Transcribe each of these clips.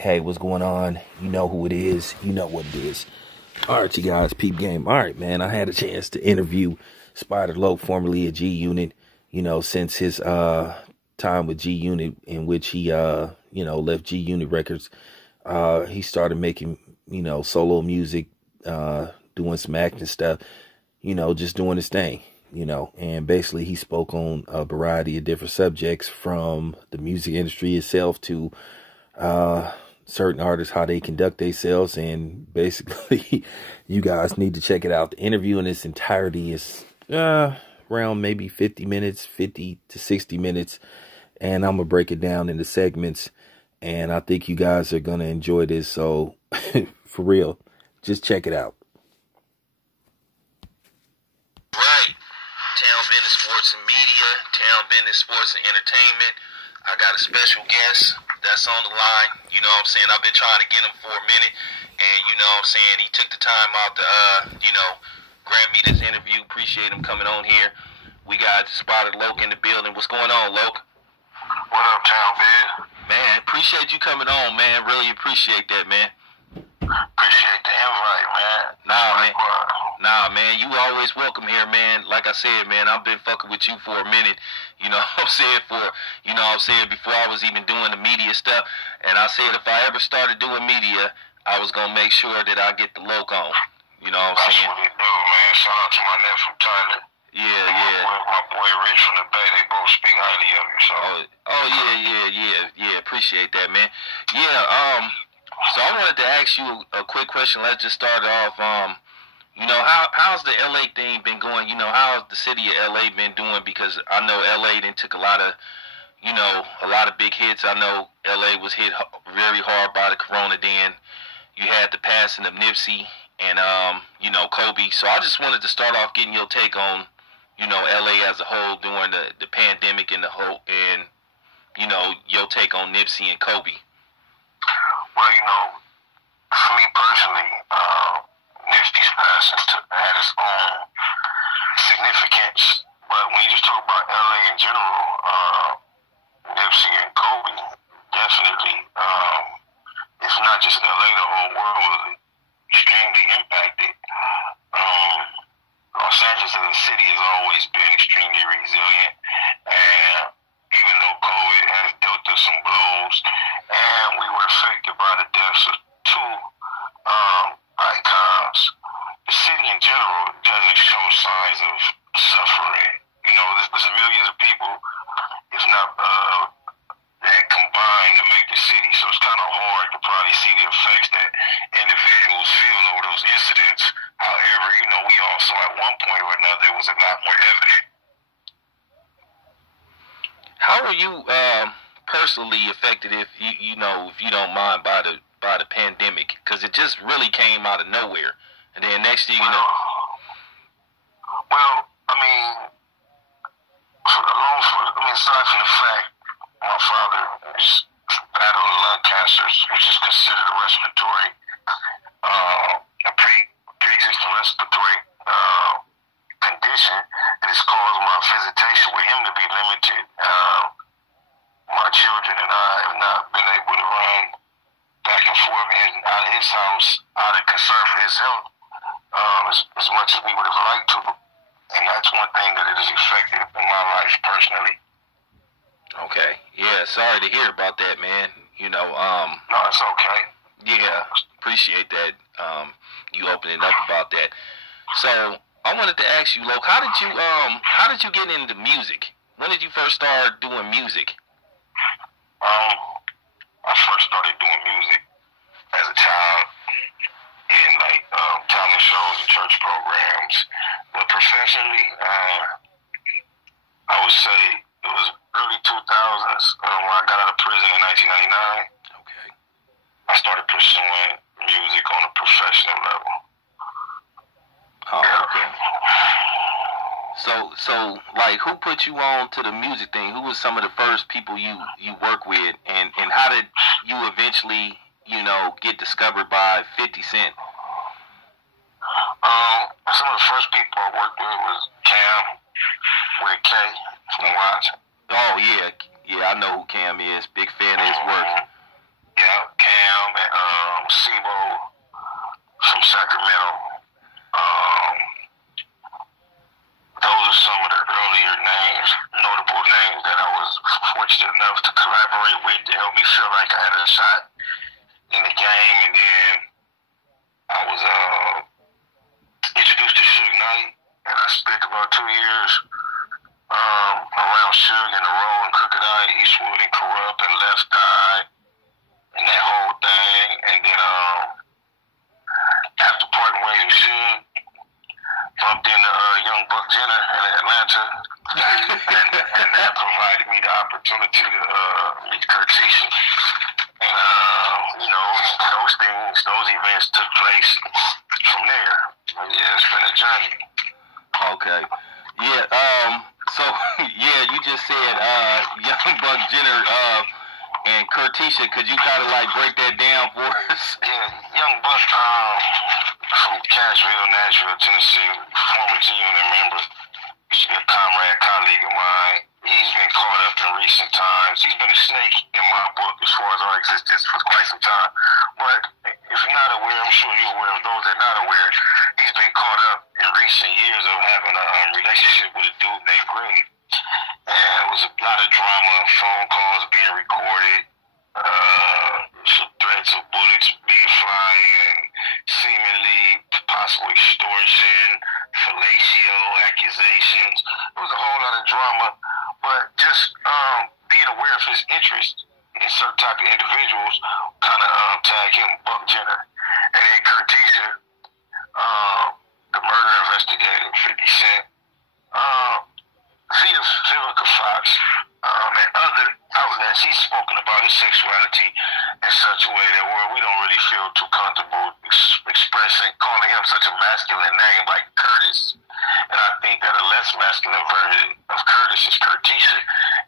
Hey, what's going on? You know who it is. You know what it is. All right, you guys, peep game. All right, man, I had a chance to interview Spider Loc, formerly of G Unit, since his time with G Unit, in which he left G Unit Records. He started making, solo music, doing some acting stuff, just doing his thing, and basically he spoke on a variety of different subjects, from the music industry itself to certain artists, how they conduct themselves. And basically you guys need to check it out. The interview in its entirety is around maybe 50 to 60 minutes, and I'm gonna break it down into segments, and I think you guys are gonna enjoy this. So for real, just check it out. Right. Town Business Sports and Media, Town Business Sports and Entertainment. I got a special guest that's on the line. You know what I'm saying? I've been trying to get him for a minute, and you know what I'm saying, he took the time out to, grant me this interview. Appreciate him coming on here. We got Spider Loc in the building. What's going on, Loc? What up, Town Biz? Man, appreciate you coming on, man. Really appreciate that, man. Appreciate the invite, man. Nah, man, you always welcome here, man. Like I said, man, I've been fucking with you for a minute, you know what I'm saying, before I was even doing the media stuff. And I said if I ever started doing media, I was going to make sure that I get the Loc on. You know what I'm saying? That's what it do, man. Shout out to my nephew from Tyler. Yeah. My boy Rich from the Bay, they both speak highly of you, so. Yeah. Appreciate that, man. Yeah, so I wanted to ask you a quick question. Let's just start off. How's the LA thing been going? How's the city of LA been doing? Because I know LA then took a lot of big hits. I know LA was hit very hard by the corona. Then you had the passing of Nipsey and Kobe. So I just wanted to start off getting your take on LA as a whole during the pandemic and your take on Nipsey and Kobe. Well, for me personally, Nipsey's passing had its own significance. But when you just talk about LA in general, Nipsey and Kobe, definitely, it's not just LA, the whole world was extremely impacted. Los Angeles as a city has always been extremely resilient, and even though COVID has dealt us some blows, and we were affected by the deaths of two icons, the city in general doesn't show signs of suffering. There's millions of people, if not that combined to make the city, so it's kind of hard to probably see the effects that individuals feel over those incidents. However, we also at one point or another, it was a lot more evident. How are you personally affected, if you don't mind, by the pandemic? Because it just really came out of nowhere, and then next thing you know. Well, aside from the fact my father is battling lung cancer, which is considered a respiratory, a pre-existing respiratory condition, it has caused my visitation with him to be limited. My children and I have not been able to run back and forth in out of his house out of concern for his health as much as we would have liked to. And that's one thing that it has affected in my life personally. Okay. Yeah, sorry to hear about that, man. No, it's okay. Yeah, appreciate that. You opening up about that. So I wanted to ask you, Loc, how did you get into music? When did you first start doing music? I first started doing music as a child in talent shows and church programs. But professionally, I would say it was early 2000s when I got out of prison in 1999. Okay. I started pursuing music on a professional level. Oh, okay. So who put you on to the music thing? Who was some of the first people you work with, and how did you eventually, get discovered by 50 Cent? Some of the first people I worked with was Cam, with K from Watch. Oh, yeah, I know who Cam is. Big fan of his work. Yeah, Cam, like I had a shot in the game, and then I was introduced to Suge Knight, and I spent about 2 years around Suge in the role in Crooked Eye, Eastwood, and Corrupt, and Left Eye, and that whole thing. And then after parting ways with Suge, bumped into young Buck Jenner in Atlanta, and that provided me the opportunity to meet Curtisha. And those events took place from there. Yeah, it's been a journey. Okay. Yeah. So yeah, you just said young Buck Jenner and Curtisha. Could you kind of like break that down for us? Yeah, young Buck from Cashville, Nashville, Tennessee, former G-Unit member. He's a comrade, colleague of mine. He's been caught up in recent times. He's been a snake in my book as far as our existence for quite some time. But if you're not aware, I'm sure you're aware of those that are not aware, he's been caught up in recent years of having a relationship with a dude named Green. And it was a lot of drama, phone calls being recorded, some threats of bullets being flying, seemingly possible extortion, fellatio accusations. It was a whole lot of drama, but just being aware of his interest in certain type of individuals kind of tag him Buck Jenner. And then Curtisha, the murder investigator, 50 Cent, via Vivica Fox, and other outlets, he's spoken about his sexuality in such a way that where we don't really feel too comfortable expressing, calling him such a masculine name like Curtis. And I think that a less masculine version of Curtis is Curtisha,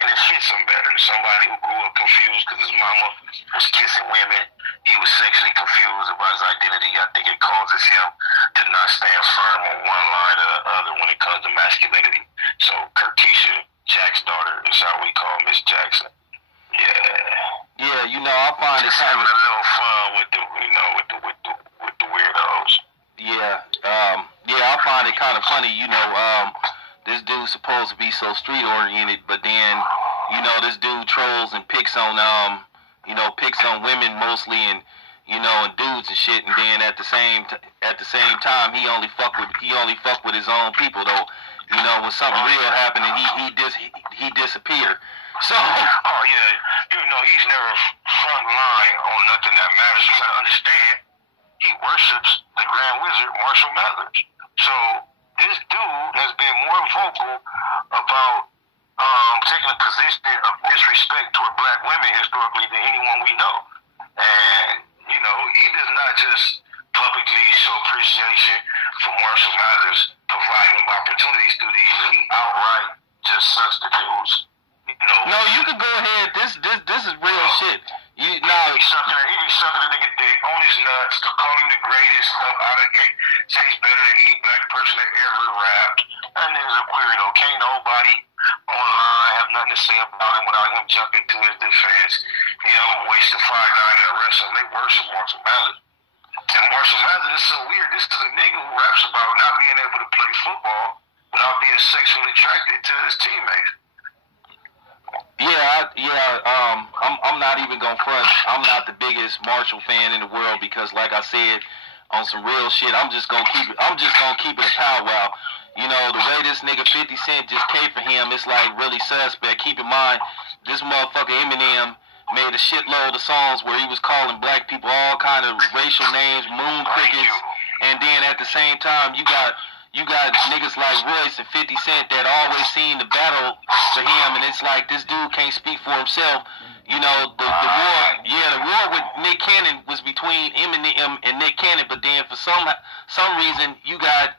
and it fits him better. Somebody who grew up confused because his mama was kissing women. He was sexually confused about his identity. I think it causes him to not stand firm on one line or the other when it comes to masculinity. So Curtisha, Jack's daughter, is how we call Miss Jackson. Yeah. Yeah, I find just it kind having of a little fun with the weirdos. yeah. I find it kind of funny. This dude's supposed to be so street oriented, but then this dude trolls and picks on women mostly, and and dudes and shit, and then at the same time he only fuck with his own people though. When something real happened and he disappeared. So oh yeah, he's never front line on nothing that matters. You gotta understand, he worships the Grand Wizard Marshall Mathers. So this dude has been more vocal about taking a position of disrespect toward black women historically than anyone we know. And he does not just publicly show appreciation for Marshall Mathers providing opportunities through the years. He outright just sucks the dudes. no, you can go ahead. This is real shit. He be sucking a nigga dick on his nuts, to call him the greatest stuff out of it. Say he's better than any black person that ever rapped. That nigga's a queer though. Can't nobody online have nothing to say about him without him jumping to his defense. Waste the 5'9" and arrest him. They worship Marshall Mathers. And Marshall Mathers is so weird. This is a nigga who raps about not being able to play football without being sexually attracted to his teammates. I'm not even gonna front. I'm not the biggest Marshall fan in the world because, like I said, on some real shit, I'm just gonna keep it a powwow. The way this nigga 50 Cent just came for him, it's like really suspect. Keep in mind, this motherfucker Eminem made a shitload of songs where he was calling black people all kind of racial names, moon crickets, and then at the same time you got niggas like Royce and 50 Cent that always seem to battle for him, and it's like this dude can't speak for himself. The war with Nick Cannon was between Eminem and Nick Cannon, but then for some reason you got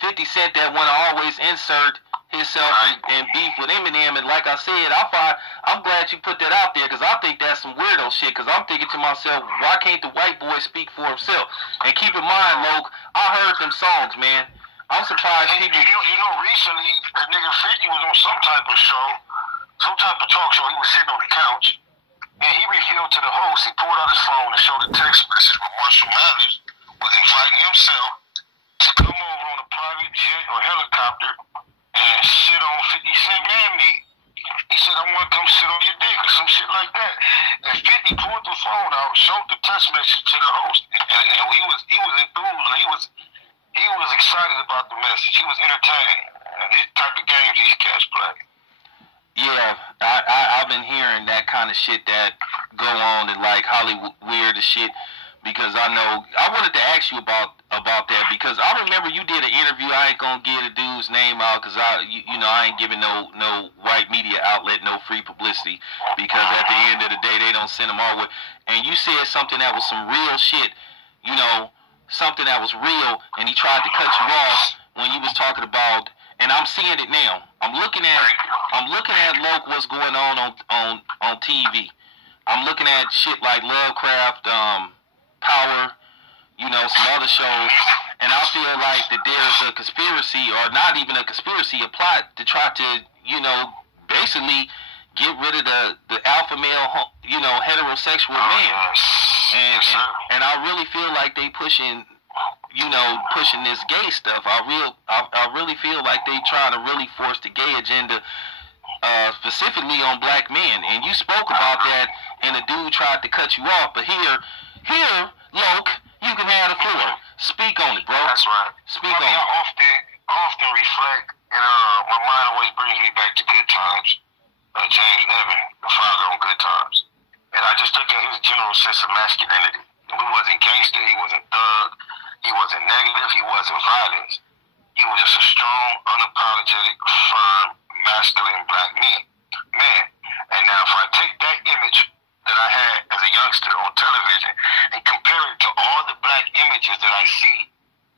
50 Cent that want to always insert himself and beef with Eminem, and like I said, I'm glad you put that out there because I think that's some weirdo shit. Because I'm thinking to myself, why can't the white boy speak for himself? And keep in mind, Loke, I heard them songs, man. I'm surprised people. Recently, that nigga 50 was on some type of show, some type of talk show. He was sitting on the couch, and he revealed to the host, he pulled out his phone and showed a text message where Marshall Mathers was inviting himself to come over on a private jet or helicopter and sit on 50 Cent man meat. He said, I want to come sit on your dick or some shit like that. And 50 pulled the phone out, showed the text message to the host, and he was enthused. He was excited about the message. He was entertained. And this type of games these cats play. Yeah, I've been hearing that kind of shit that go on in like Hollywood weird and shit, because I know I wanted to ask you about that, because I remember you did an interview. I ain't gonna get a dude's name out because I ain't giving no white media outlet no free publicity, because at the end of the day they don't send them our way. And you said something that was some real shit, something that was real, and he tried to cut you off when you was talking about. And I'm seeing it now. I'm looking at Loc, what's going on TV. I'm looking at shit like Lovecraft, Power, some other shows, and I feel like that there's a conspiracy, or not even a conspiracy, a plot to try to, basically get rid of the alpha male, heterosexual man. And I really feel like they pushing this gay stuff. I really feel like they trying to really force the gay agenda, specifically on black men. And you spoke about that, and a dude tried to cut you off. But here, Loc, you can have the floor. Speak on it, bro. That's right. Speak on it. I often reflect, and my mind always brings me back to Good Times. James Evan, the father on Good Times. And I just look at his general sense of masculinity. He wasn't gangster, he wasn't thug, he wasn't negative, he wasn't violent. He was just a strong, unapologetic, firm, masculine black man. And now if I take that image that I had as a youngster on television and compare it to all the black images that I see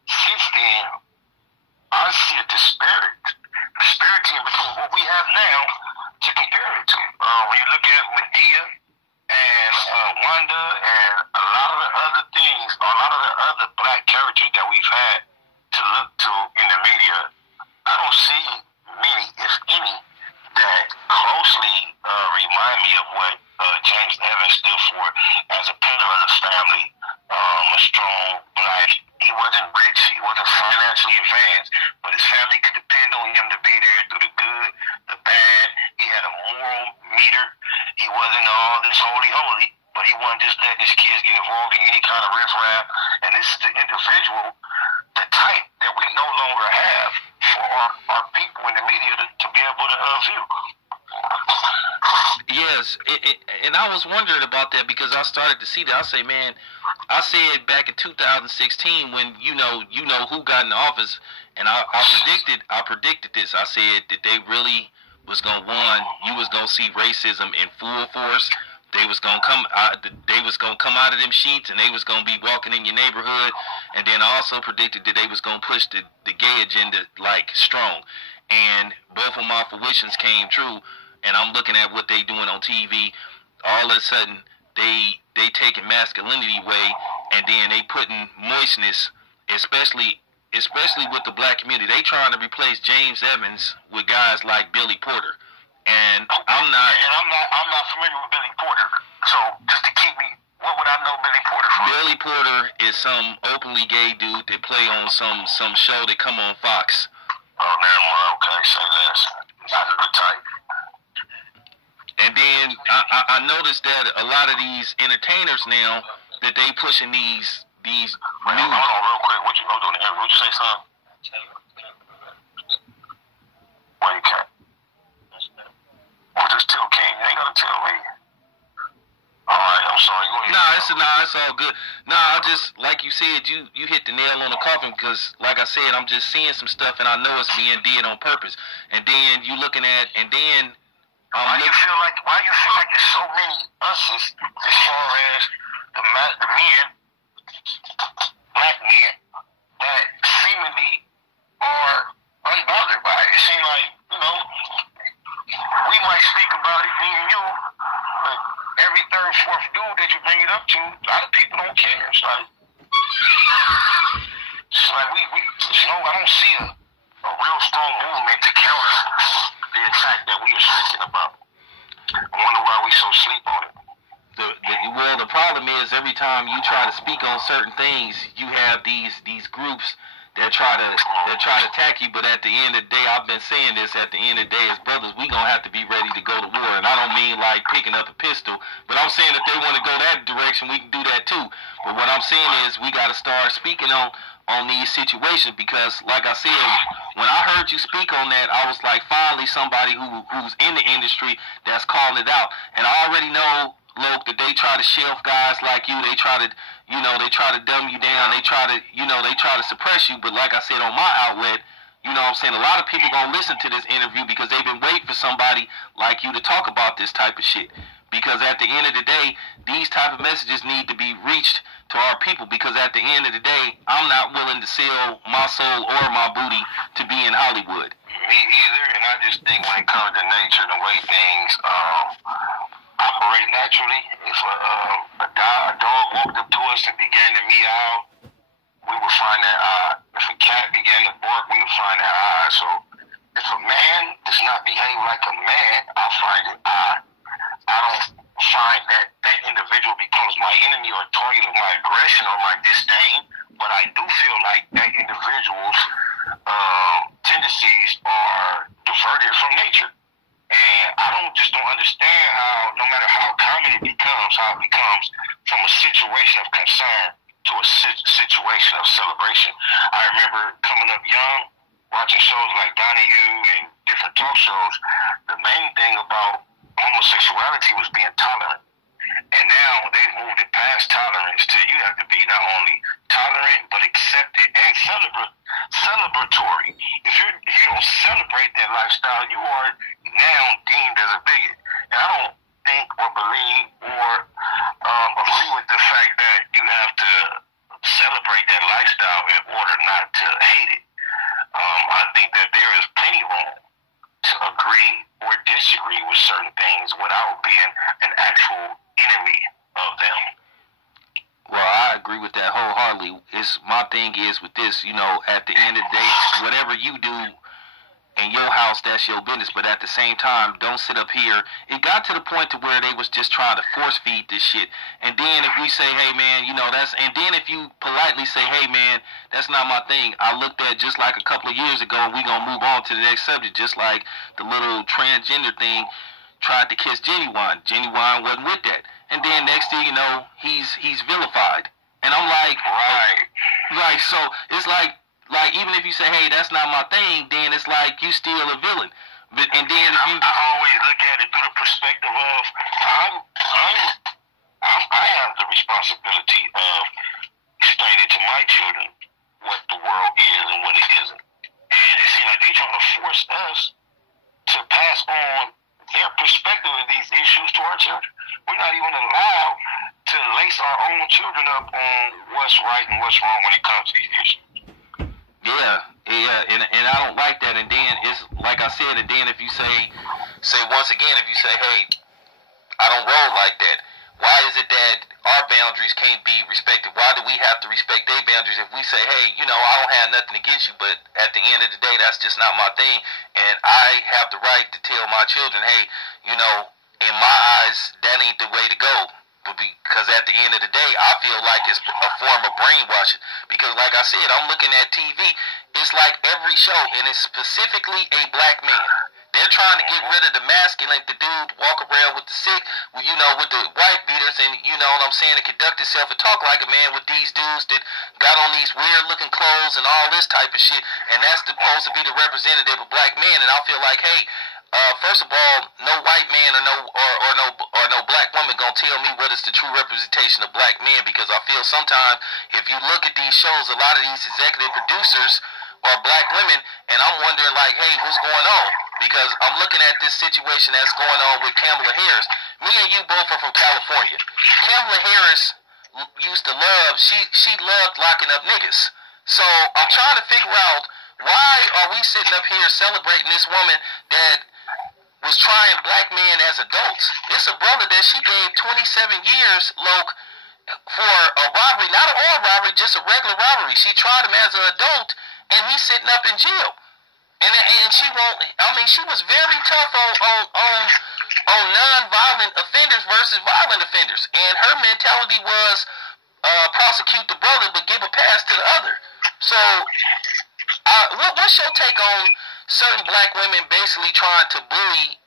since then, I see a disparity between what we have now to compare it to. When you look at Medea and Wanda and a lot of the other things, a lot of the other black characters that we've had to look to in the media, I don't see many, if any, that closely remind me of what James Evans stood for as a pillar of the family, a strong black. He wasn't rich, he wasn't financially advanced, but his family could depend on him to be there through the good, the bad. He had a moral meter. He wasn't all this holy, but he wasn't just letting his kids get involved in any kind of riffraff. And this is the individual, the type that we no longer have for our people in the media to be able to view. Yes, and I was wondering about that, because I started to see that. I say, man, I said back in 2016 when you know who got in the office, and I predicted this. I said that they really was gonna you was gonna see racism in full force. They was gonna come out of them sheets, and they was gonna be walking in your neighborhood. And then I also predicted that they was gonna push the gay agenda like strong. And both of my fruitions came true. And I'm looking at what they doing on TV. All of a sudden, they taking masculinity away, and then they putting moistness, especially with the black community. They trying to replace James Evans with guys like Billy Porter. And I'm not familiar with Billy Porter. So just to keep me, what would I know Billy Porter from? Billy Porter is some openly gay dude that play on some show that come on Fox. Oh, never mind. Okay, say less. I know the type. And then I noticed that a lot of these entertainers now, that they pushing these new. Hold on real quick. What you doing here? Would you say something? Why you can't? Well, just tell King. You ain't gonna tell me. Alright, I'm sorry. Go ahead. It's all good. I just, like you said, you hit the nail on the coffin, because, like I said, I'm just seeing some stuff, and I know it's being did on purpose. And then you looking at, and then why you feel like there's so many us's as far as the men, black men, that seemingly are unbothered by it. It seems like, we might speak about it, me and you, but every third, fourth dude that you bring it up to, a lot of people don't care. It's like I don't see a real strong movement to counter the attack that we are speaking about. I wonder why we so sleep on it. The problem is, every time you try to speak on certain things, you have these groups that try to attack you. But at the end of the day, I've been saying this. At the end of the day, as brothers, we gonna have to be ready to go to war. And I don't mean like picking up a pistol, but I'm saying if they want to go that direction, we can do that too. But what I'm saying is we got to start speaking on these situations, because like I said, when I heard you speak on that, I was like, finally somebody who's in the industry that's calling it out. And I already know, Loke, that they try to shelf guys like you. They try to, they try to dumb you down. They try to suppress you. But like I said on my outlet, I'm saying, a lot of people gonna listen to this interview because they've been waiting for somebody like you to talk about this type of shit. Because at the end of the day, these type of messages need to be reached to our people, because at the end of the day, I'm not willing to sell my soul or my booty to be in Hollywood. Me either, and I just think when it comes to nature, the way things operate naturally, if a dog walked up to us and began to meow, we would find that odd. If a cat began to bark, we would find that odd. So if a man does not behave like a man, I find it odd. I don't find that individual becomes my enemy or target of my aggression or my disdain, but I do feel like that individual's tendencies are diverted from nature. And I don't understand how, no matter how common it becomes, how it becomes from a situation of concern to a situation of celebration. I remember coming up young, watching shows like Donahue and different talk shows. The main thing about homosexuality was being tolerant. And now they've moved it past tolerance to you have to be not only tolerant, but accepted and celebratory. If you don't celebrate that lifestyle, you are now deemed as a bigot. And I don't think or believe or agree with the fact that you have to celebrate that lifestyle in order not to hate it. I think that there is plenty room to agree or disagree with certain things without being an actual enemy of them. Well, I agree with that wholeheartedly. My thing is with this, at the end of the day, whatever you do in your house, that's your business. But at the same time, don't sit up here. It got to the point to where they was just trying to force feed this shit. And then if we say, hey man, and then if you politely say, hey man, that's not my thing, I looked at just like a couple of years ago, and we gonna move on to the next subject, just like the little transgender thing tried to kiss Genuine. Genuine wasn't with that. And then next thing you know, he's vilified. And I'm like, right, so it's like even if you say, hey, that's not my thing, then it's like you still a villain. But and then if you, I always look at it through the perspective of I have the responsibility of explaining to my children what the world is and what it isn't. And it seems like they trying to force us to pass on their perspective of these issues to our children. We're not even allowed to lace our own children up on what's right and what's wrong when it comes to these issues. Yeah, and I don't like that. And then it's like I said, and then if you say once again, if you say, hey, I don't roll like that, why is it that our boundaries can't be respected? Why do we have to respect their boundaries? If we say, hey, I don't have nothing against you, but at the end of the day, that's just not my thing, and I have the right to tell my children, hey, in my eyes, that ain't the way to go. Because at the end of the day, I feel like it's a form of brainwashing. Because like I said, I'm looking at TV, it's like every show, and it's specifically a black man. They're trying to get rid of the masculine, the dude walk around with the sick, with the wife beaters, and what I'm saying, to conduct himself and talk like a man with these dudes that got on these weird looking clothes and all this type of shit. And that's supposed to be the representative of black men. And I feel like, hey, first of all, no white man or no black woman gonna tell me what is the true representation of black men, because I feel sometimes if you look at these shows, a lot of these executive producers are black women, and I'm wondering like, hey, what's going on? Because I'm looking at this situation that's going on with Kamala Harris. Me and you both are from California. Kamala Harris used to love, she loved locking up niggas. So I'm trying to figure out, why are we sitting up here celebrating this woman that was trying black men as adults? It's a brother that she gave 27 years, Loke, for a robbery, not an armed robbery, just a regular robbery. She tried him as an adult, and he's sitting up in jail. And she won't. I mean, she was very tough on non-violent offenders versus violent offenders, and her mentality was prosecute the brother but give a pass to the other. So, what's your take on certain black women basically trying to bully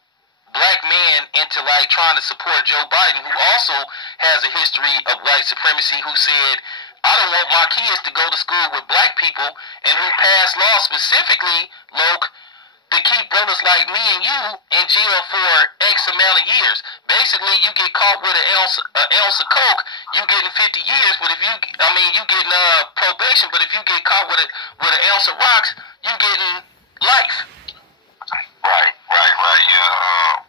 black men into like trying to support Joe Biden, who also has a history of white supremacy, who said, I don't want my kids to go to school with black people, and who passed laws specifically, Loke, to keep brothers like me and you in jail for X amount of years. Basically, you get caught with an ounce of coke, you getting 50 years. But if you, you getting probation. But if you get caught with an ounce of rocks, you getting life. Right. Yeah.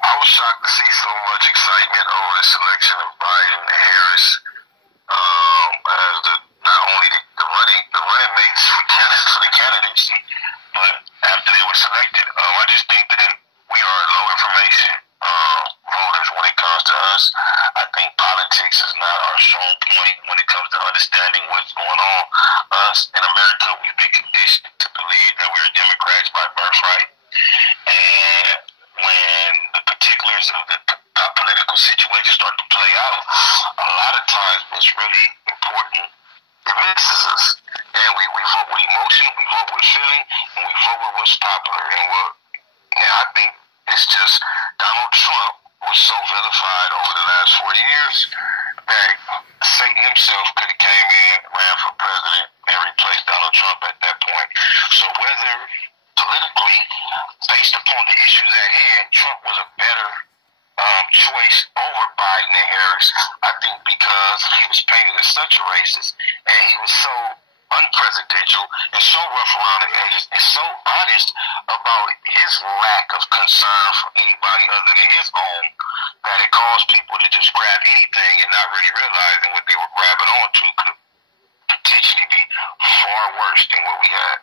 I was shocked to see so much excitement over the selection of Biden and Harris as not only the running mates for the candidacy, but after they were selected, I just think that we are low information voters when it comes to us. I think politics is not our strong point when it comes to understanding what's going on. Us in America, we've been conditioned to believe that we're Democrats by birthright, and when the particulars of the political situation start to play out, a lot of times what's really important, it misses us. And we vote with emotion, we vote with feeling, and we vote with what's popular. And I think it's just Donald Trump was so vilified over the last 4 years that Satan himself could have came in, ran for president, and replaced Donald Trump at that point. So whether politically, based upon the issues at hand, Trump was a better choice over Biden and Harris, I think because he was painted as such a racist, and he was so unpresidential and so rough around the edges and so honest about his lack of concern for anybody other than his own, that it caused people to just grab anything and not really realizing what they were grabbing onto could potentially be far worse than what we had.